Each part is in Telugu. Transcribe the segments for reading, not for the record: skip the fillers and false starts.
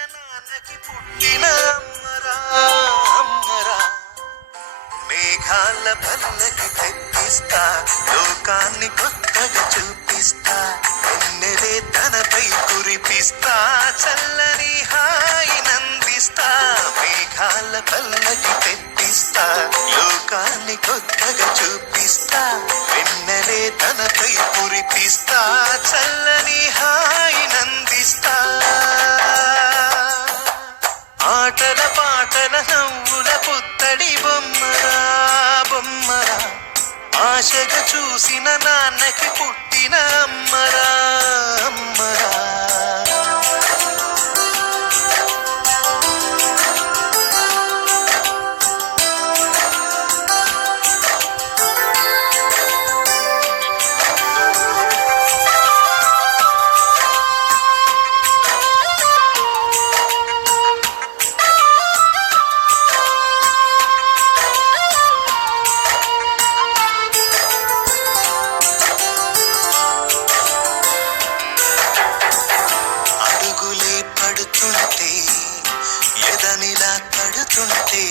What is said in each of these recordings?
నాన్నకి పుట్టిన అమ్మరా అమ్మరా, మేఘాల పల్లకి తెప్పిస్తా, లోకాన్ని కొత్తగా చూపిస్తా, వెన్నెలే తనపై కురిపిస్తా, చల్లని హాయి నందిస్తా. మేఘాల పల్లకి తెప్పిస్తా, లోకాన్ని కొత్తగా చూపిస్తా, వెన్నెలే తనపై కురిపిస్తా, చల్లని హాయి నందిస్తా. ఆటల పాటల నవ్వుల పుత్తడి బొమ్మరా బొమ్మరా, ఆశగా చూసిన నాన్నకి పుట్టిన అమ్మరా అమ్మరా. పడుతుంటే ఎదనిలా తడుతుంటే,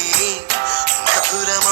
మధురమ